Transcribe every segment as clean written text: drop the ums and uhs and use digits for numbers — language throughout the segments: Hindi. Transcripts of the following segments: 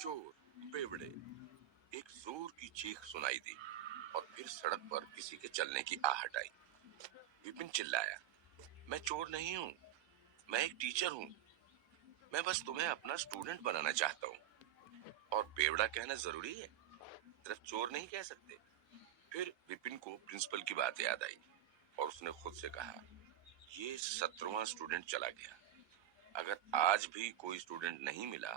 चोर, बेवड़े। एक जोर की चीख सुनाई दी और फिर सड़क पर किसी के चलने की आहट आई। विपिन चिल्लाया, मैं चोर नहीं हूँ, मैं एक टीचर हूँ। मैं बस तुम्हें अपना स्टूडेंट बनाना चाहता हूँ। और बेवड़ा कहना जरूरी है? सिर्फ चोर नहीं कह सकते? फिर विपिन को प्रिंसिपल की बात याद आई और उसने खुद से कहा, ये 17वां स्टूडेंट चला गया। अगर आज भी कोई स्टूडेंट नहीं मिला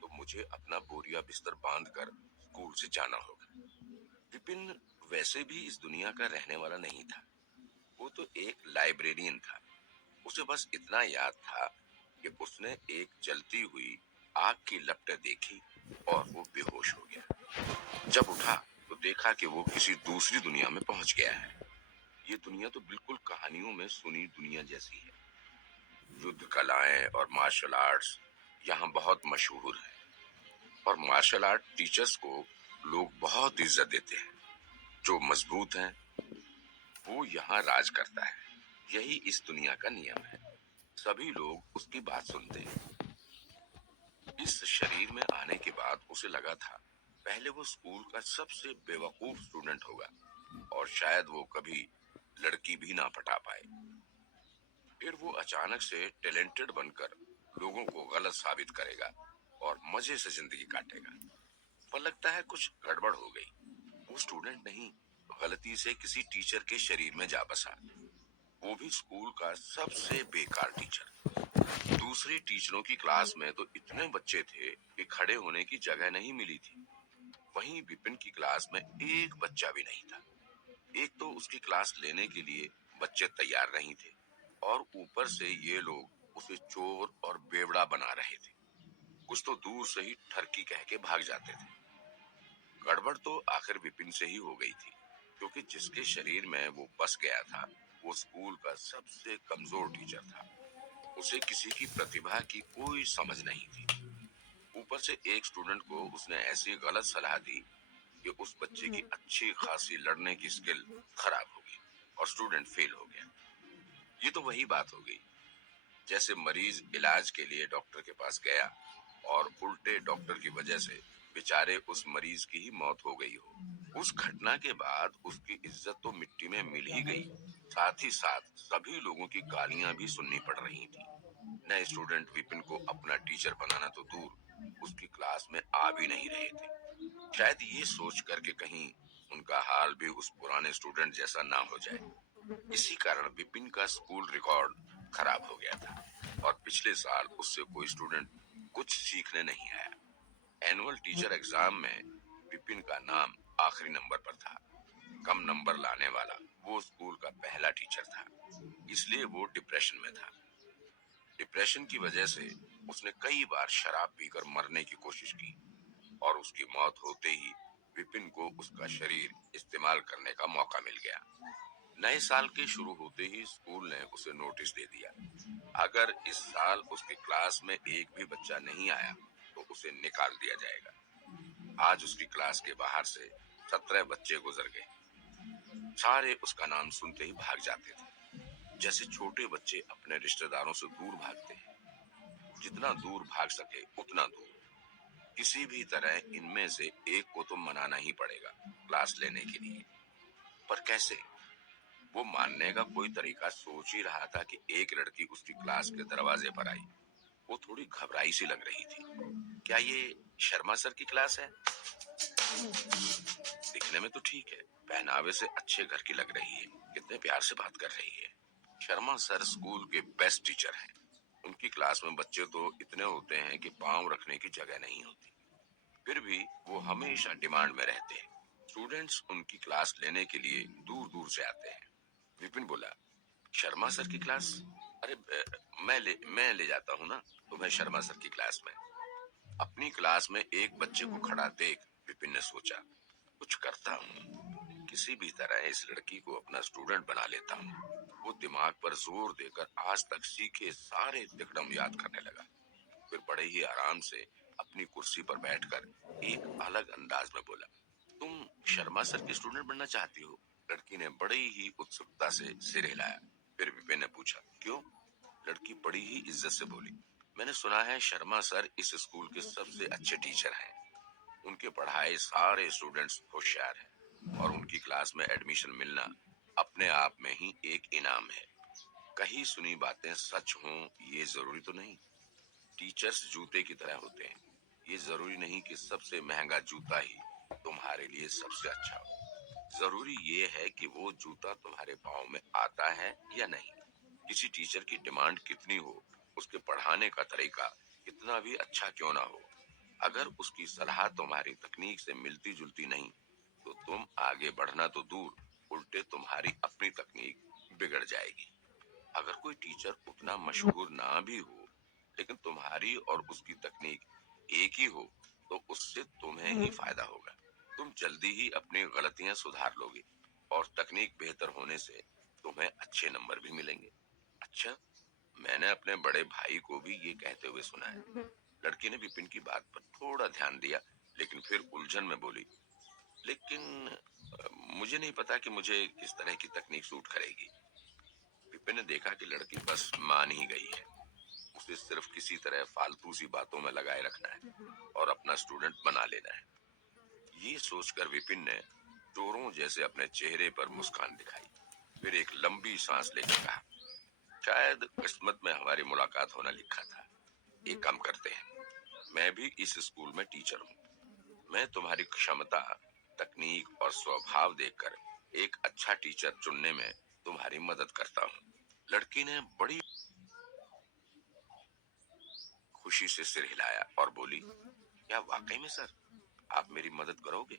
तो मुझे अपना बोरिया बिस्तर बांधकर स्कूल से जाना होगा। विपिन वैसे भी इस दुनिया का रहने वाला नहीं था। वो तो एक लाइब्रेरियन था। उसे बस इतना याद था कि उसने एक जलती हुई आग की लपटें देखी और वो बेहोश हो गया। जब उठा तो देखा कि वो किसी दूसरी दुनिया में पहुंच गया है। ये दुनिया तो बिल्कुल कहानियों में सुनी दुनिया जैसी है। युद्ध कलाएं और मार्शल आर्ट्स यहाँ बहुत मशहूर है और मार्शल आर्ट टीचर्स को लोग बहुत इज्जत देते हैं। जो मजबूत हैं वो यहाँ राज करता है। यही इस दुनिया का नियम है। सभी लोग उसकी बात सुनते हैं। इस शरीर में आने के बाद उसे लगा था पहले वो स्कूल का सबसे बेवकूफ स्टूडेंट होगा और शायद वो कभी लड़की भी ना पटा पाए। फिर वो अचानक से टैलेंटेड बनकर लोगों को गलत साबित करेगा और मजे से जिंदगी काटेगा। पर लगता है कुछ गड़बड़ हो गई। वो स्टूडेंट नहीं, गलती से किसी टीचर के शरीर में जा बसा। वो भी स्कूल का सबसे बेकार टीचर। दूसरी टीचरों की क्लास में तो इतने बच्चे थे कि खड़े होने की जगह नहीं मिली थी। वहीं विपिन की क्लास में एक बच्चा भी नहीं था। एक तो उसकी क्लास लेने के लिए बच्चे तैयार नहीं थे और ऊपर से ये लोग उसे चोर और बेवड़ा बना रहे थे। कुछ तो दूर से ही ठरकी कह के भाग जाते थे। गड़बड़ तो आखिर विपिन से ही हो गई थी, क्योंकि जिसके शरीर में वो बस गया था वो स्कूल का सबसे कमजोर टीचर था। उसे किसी की प्रतिभा की कोई समझ नहीं थी। ऊपर से एक स्टूडेंट को उसने ऐसी गलत सलाह दी कि उस बच्चे की अच्छी खासी लड़ने की स्किल खराब हो गई और स्टूडेंट फेल हो गया। ये तो वही बात हो गई जैसे मरीज इलाज के लिए डॉक्टर के पास गया और उल्टे डॉक्टर की वजह से बेचारे उस मरीज की ही मौत हो गई हो। उस घटना के बाद उसकी इज्जत तो मिट्टी में मिल ही गई, साथ ही साथ सभी लोगों की गालियां भी सुननी पड़ रही थी। नए स्टूडेंट विपिन को अपना टीचर बनाना तो दूर, उसकी क्लास में आ भी नहीं रहे थे। शायद ये सोच कर के कहीं उनका हाल भी उस पुराने स्टूडेंट जैसा ना हो जाए। इसी कारण विपिन का स्कूल रिकॉर्ड खराब हो गया था और पिछले साल उससे कोई स्टूडेंट कुछ सीखने नहीं आया। एनुअल टीचर एग्जाम में विपिन का नाम आखिरी नंबर पर था। कम नंबर लाने वाला वो स्कूल का पहला टीचर था, इसलिए वो डिप्रेशन में था। डिप्रेशन की वजह से उसने कई बार शराब पीकर मरने की कोशिश की और उसकी मौत होते ही विपिन को उसका शरीर इस्तेमाल करने का मौका मिल गया। नए साल के शुरू होते ही स्कूल ने उसे नोटिस दे दिया। अगर इस साल उसके क्लास में एक भी बच्चा नहीं आया तो उसे निकाल दिया जाएगा। आज उसकी क्लास के बाहर से 17 बच्चे गुजर गए। सारे उसका नाम सुनते ही भाग जाते थे, जैसे छोटे बच्चे अपने रिश्तेदारों से दूर भागते हैं। जितना दूर भाग सके उतना दूर। किसी भी तरह इनमें से एक को तो मनाना ही पड़ेगा क्लास लेने के लिए। पर कैसे? वो मानने का कोई तरीका सोच ही रहा था कि एक लड़की उसकी क्लास के दरवाजे पर आई। वो थोड़ी घबराई सी लग रही थी। क्या ये शर्मा सर की क्लास है? दिखने में तो ठीक है, पहनावे से अच्छे घर की लग रही है, कितने प्यार से बात कर रही है। शर्मा सर स्कूल के बेस्ट टीचर हैं। उनकी क्लास में बच्चे तो इतने होते हैं कि पांव रखने की जगह नहीं होती। फिर भी वो हमेशा डिमांड में रहते हैं। स्टूडेंट्स उनकी क्लास लेने के लिए दूर दूर से आते हैं। विपिन बोला, शर्मा सर की क्लास? अरे मैं ले जाता हूँ ना तुम्हें शर्मा सर की क्लास में। अपनी क्लास में एक बच्चे को खड़ा देख विपिन ने सोचा, कुछ करता हूँ, किसी भी तरह इस लड़की को अपना स्टूडेंट बना लेता हूँ। वो दिमाग पर जोर देकर आज तक सीखे सारे तिकड़म याद करने लगा। फिर बड़े ही आराम से अपनी कुर्सी पर बैठकर एक अलग अंदाज में बोला, तुम शर्मा सर की स्टूडेंट बनना चाहती हो? लड़की ने बड़ी ही उत्सुकता से सिर हिलाया। फिर विपिन ने पूछा, क्यों? लड़की बड़ी ही इज्जत से बोली, मैंने सुना है शर्मा सर इस स्कूल के सबसे अच्छे टीचर हैं। उनके पढ़ाए सारे स्टूडेंट्स होशियार हैं और उनकी क्लास में एडमिशन मिलना अपने आप में ही एक इनाम है। कहीं सुनी बातें सच हों ये जरूरी तो नहीं। टीचर्स जूते की तरह होते हैं, ये जरूरी नहीं कि सबसे महंगा जूता ही तुम्हारे लिए सबसे अच्छा हो। जरूरी ये है कि वो जूता तुम्हारे पाँव में आता है या नहीं। किसी टीचर की डिमांड कितनी हो, उसके पढ़ाने का तरीका कितना भी अच्छा क्यों ना हो, अगर उसकी सलाह तुम्हारी तकनीक से मिलती जुलती नहीं तो तुम आगे बढ़ना तो दूर, उल्टे तुम्हारी अपनी तकनीक बिगड़ जाएगी। अगर कोई टीचर उतना मशहूर ना भी हो लेकिन तुम्हारी और उसकी तकनीक एक ही हो तो उससे तुम्हें ही फायदा होगा। तुम जल्दी ही अपनी गलतियां सुधार लोगे और तकनीक बेहतर होने से तुम्हें अच्छे नंबर भी मिलेंगे। अच्छा, मैंने अपने बड़े भाई को भी ये कहते हुए सुना है। लड़की ने विपिन की बात पर थोड़ा ध्यान दिया लेकिन फिर उलझन में बोली, लेकिन मुझे नहीं पता कि मुझे किस तरह की तकनीक सूट करेगी। विपिन ने देखा कि लड़की बस मान ही गई है, उसे सिर्फ किसी तरह फालतू सी बातों में लगाए रखना है और अपना स्टूडेंट बना लेना है। ये सोचकर विपिन ने चोरों जैसे अपने चेहरे पर मुस्कान दिखाई, फिर एक लंबी सांस लेकर कहा, शायद किस्मत में हमारी मुलाकात होना लिखा था। एक काम करते हैं, मैं भी इस स्कूल में टीचर हूँ। मैं तुम्हारी क्षमता, तकनीक और स्वभाव देखकर एक अच्छा टीचर चुनने में तुम्हारी मदद करता हूँ। लड़की ने बड़ी खुशी से सिर हिलाया और बोली, क्या वाकई में सर, आप मेरी मदद करोगे?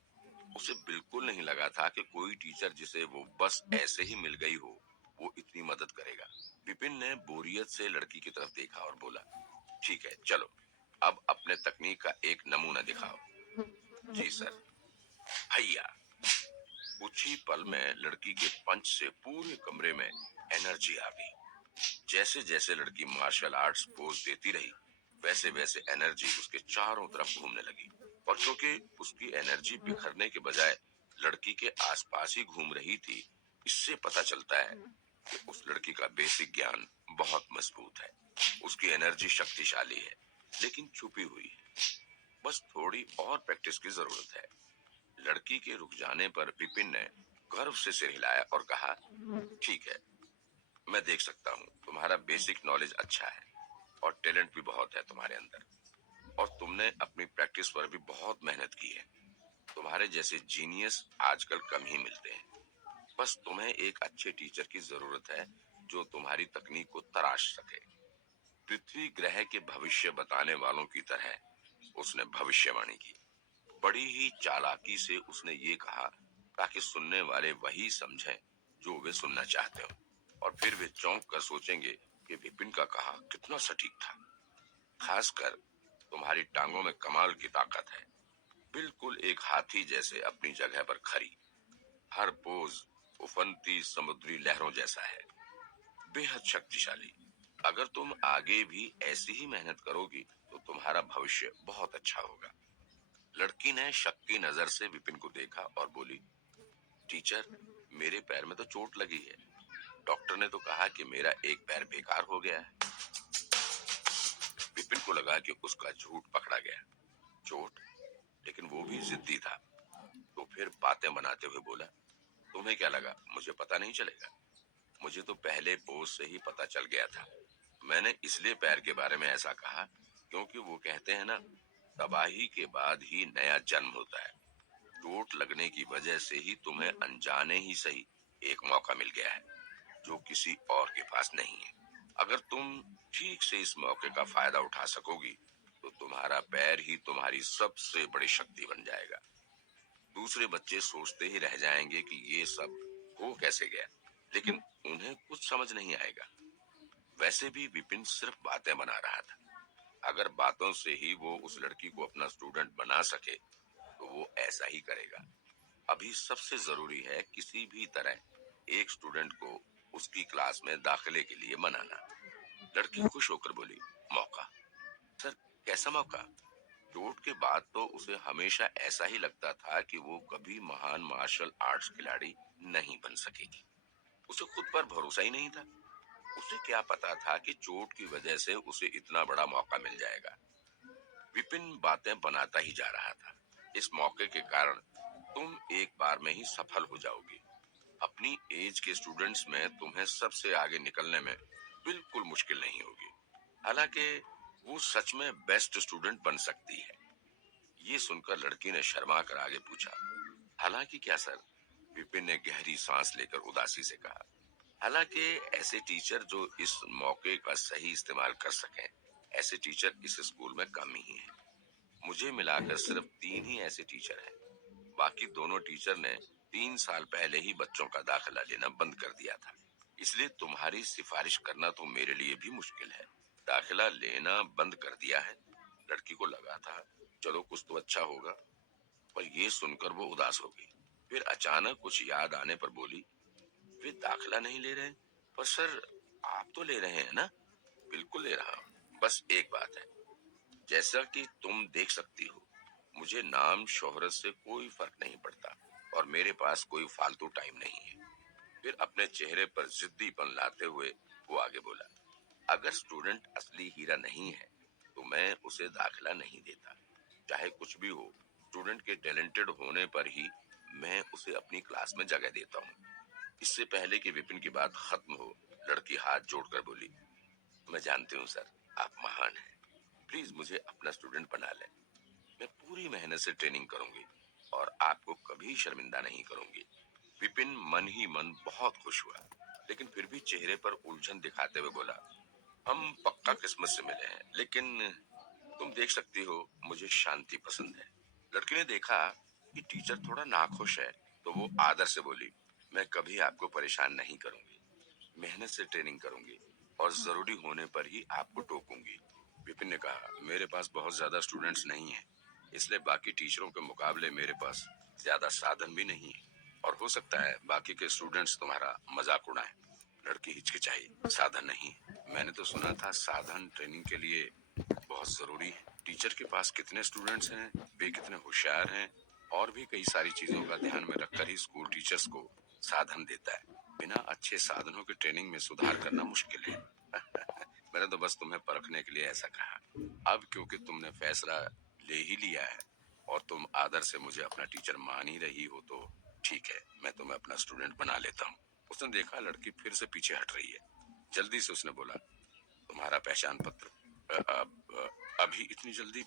उसे बिल्कुल नहीं लगा था कि कोई टीचर जिसे वो बस ऐसे ही मिल गई हो, वो इतनी मदद करेगा। विपिन ने बोरियत से लड़की की तरफ देखा और बोला, ठीक है, चलो अब अपने तकनीक का एक नमूना दिखाओ। जी सर। भैया, कुछ ही पल में लड़की के पंच से पूरे कमरे में एनर्जी आ गई। जैसे जैसे लड़की मार्शल आर्ट्स पोज देती रही वैसे वैसे एनर्जी उसके चारों तरफ घूमने लगी। और क्योंकि उसकी एनर्जी बिखरने के बजाय लड़की के आसपास ही घूम रही थी, इससे पता चलता है कि उस लड़की का बेसिक ज्ञान बहुत मजबूत है। उसकी एनर्जी शक्तिशाली है लेकिन छुपी हुई है, बस थोड़ी और प्रैक्टिस की जरूरत है। लड़की के रुक जाने पर विपिन ने गर्व से सिर हिलाया और कहा, ठीक है, मैं देख सकता हूँ तुम्हारा बेसिक नॉलेज अच्छा है और टैलेंट भी बहुत है तुम्हारे अंदर, और तुमने अपनी प्रैक्टिस पर भी बहुत मेहनत की है। तुम्हारे जैसे जीनियस आजकल कम ही मिलते हैं। बस तुम्हें एक अच्छे टीचर की जरूरत है जो तुम्हारी तकनीक को तराश सके। पृथ्वी ग्रह के भविष्य बताने वालों की तरह उसने भविष्यवाणी की। बड़ी ही चालाकी से उसने ये कहा ताकि सुनने वाले वही समझें जो वे सुनना चाहते हो, और फिर वे चौंक कर सोचेंगे कि विपिन का कहा कितना सटीक था। खासकर तुम्हारी टांगों में कमाल की ताकत है, बिल्कुल एक हाथी जैसे अपनी जगह पर खड़ी। हर पोज उफनती समुद्री लहरों जैसा है, बेहद शक्तिशाली। अगर तुम आगे भी ऐसी ही मेहनत करोगी तो तुम्हारा भविष्य बहुत अच्छा होगा। लड़की ने शक की नजर से विपिन को देखा और बोली, टीचर, मेरे पैर में तो चोट लगी है। डॉक्टर ने तो कहा कि मेरा एक पैर बेकार हो गया है। विपिन को लगा कि उसका झूठ पकड़ा गया। चोट? लेकिन वो भी जिद्दी था, तो फिर बातें बनाते हुए बोला, तुम्हें क्या लगा मुझे पता नहीं चलेगा? मुझे तो पहले पोज से ही पता चल गया था। मैंने इसलिए पैर के बारे में ऐसा कहा क्योंकि वो कहते हैं ना, तबाही के बाद ही नया जन्म होता है। चोट लगने की वजह से ही तुम्हें अनजाने ही सही एक मौका मिल गया है जो किसी और के पास नहीं है। अगर तुम ठीक से इस मौके का फायदा उठा सकोगी तो तुम्हारा पैर ही तुम्हारी सबसे बड़ी शक्ति बन जाएगा। दूसरे बच्चे सोचते ही रह जाएंगे कि ये सब हो कैसे गया, लेकिन उन्हें कुछ समझ नहीं आएगा। वैसे भी विपिन सिर्फ बातें बना रहा था। अगर बातों से ही वो उस लड़की को अपना स्टूडेंट बना सके तो वो ऐसा ही करेगा। अभी सबसे जरूरी है किसी भी तरह एक स्टूडेंट को उसकी क्लास में दाखिले के लिए मनाना। लड़की खुश होकर बोली, मौका? सर, कैसा मौका? चोट के बाद तो उसे हमेशा ऐसा ही लगता था कि वो कभी महान मार्शल आर्ट्स खिलाड़ी नहीं बन सकेगी। उसे खुद पर भरोसा ही नहीं था। उसे क्या पता था कि चोट की वजह से उसे इतना बड़ा मौका मिल जाएगा। विपिन बातें बनाता ही जा रहा था। इस मौके के कारण तुम एक बार में ही सफल हो जाओगी। अपनी एज के स्टूडेंट्स में तुम्हें सबसे आगे निकलने में बिल्कुल मुश्किल नहीं होगी। हालांकि वो सच में बेस्ट स्टूडेंट बन सकती है। ये सुनकर लड़की ने शर्मा कर आगे पूछा, हालांकि क्या सर? विपिन ने गहरी सांस लेकर उदासी से कहा, हालांकि ऐसे टीचर जो इस मौके का सही इस्तेमाल कर सकें, ऐसे टीचर इस स्कूल में कम ही हैं। मुझे मिलाकर सिर्फ 3 ही ऐसे टीचर हैं। बाकी दोनों टीचर ने 3 साल पहले ही बच्चों का दाखिला लेना बंद कर दिया था। इसलिए तुम्हारी सिफारिश करना तो मेरे लिए भी मुश्किल है। दाखिला लेना बंद कर दिया है? लड़की को लगा था चलो कुछ तो अच्छा होगा, पर ये सुनकर वो उदास हो गई। फिर अचानक कुछ याद आने पर बोली, वे दाखिला नहीं ले रहे? पर सर, आप तो ले रहे हैं ना? बिल्कुल ले रहा हूँ। बस एक बात है, जैसा कि तुम देख सकती हो, मुझे नाम शोहरत से कोई फर्क नहीं पड़ता और मेरे पास कोई फालतू टाइम नहीं है। फिर अपने चेहरे पर जिद्दीपन लाते हुए वो आगे बोला, अगर स्टूडेंट असली हीरा नहीं है तो मैं उसे दाखिला नहीं देता। चाहे कुछ भी हो, स्टूडेंट के टैलेंटेड होने पर ही मैं उसे अपनी क्लास में जगह देता हूँ। इससे पहले कि विपिन की बात खत्म हो, लड़की हाथ जोड़कर बोली, मैं जानती हूँ सर, आप महान हैं। प्लीज मुझे अपना स्टूडेंट बना लें। मैं पूरी मेहनत से ट्रेनिंग करूंगी और आपको कभी शर्मिंदा नहीं करूंगी। विपिन मन ही मन बहुत खुश हुआ, लेकिन फिर भी चेहरे पर उलझन दिखाते हुए बोला, हम पक्का किस्मत से मिले हैं, लेकिन तुम देख सकती हो मुझे शांति पसंद है। लड़की ने देखा कि टीचर थोड़ा नाखुश है, तो वो आदर से बोली, मैं कभी आपको परेशान नहीं करूंगी। मेहनत से ट्रेनिंग करूंगी और जरूरी होने पर ही आपको टोकूंगी। विपिन ने कहा, मेरे पास बहुत ज्यादा स्टूडेंट्स नहीं हैं, इसलिए बाकी टीचरों के मुकाबले मेरे पास ज्यादा साधन भी नहीं है और हो सकता है बाकी के स्टूडेंट्स तुम्हारा मजाक उड़ाएं। लड़की हिचकिचाई, साधन नहीं? मैंने तो सुना था साधन ट्रेनिंग के लिए बहुत जरूरी है। टीचर के पास कितने स्टूडेंट्स हैं, वे कितने होशियार हैं, और भी कई सारी चीजों का ध्यान में रखकर ही स्कूल टीचर्स को साधन देता है। बिना अच्छे साधनों की ट्रेनिंग में सुधार करना मुश्किल है। मैंने तो बस तुम्हें परखने के लिए ऐसा कहा। अब क्योंकि तुमने फैसला ले ही लिया है और तुम आदर से मुझे अपना टीचर मान ही रही हो, तो ठीक है, मैं तुम्हें अपना स्टूडेंट बना लेता हूँ। उसने देखा लड़की फिर से पीछे हट रही है। जल्दी से उसने बोला, तुम्हारा पहचान पत्र। अभी इतनी जल्दी?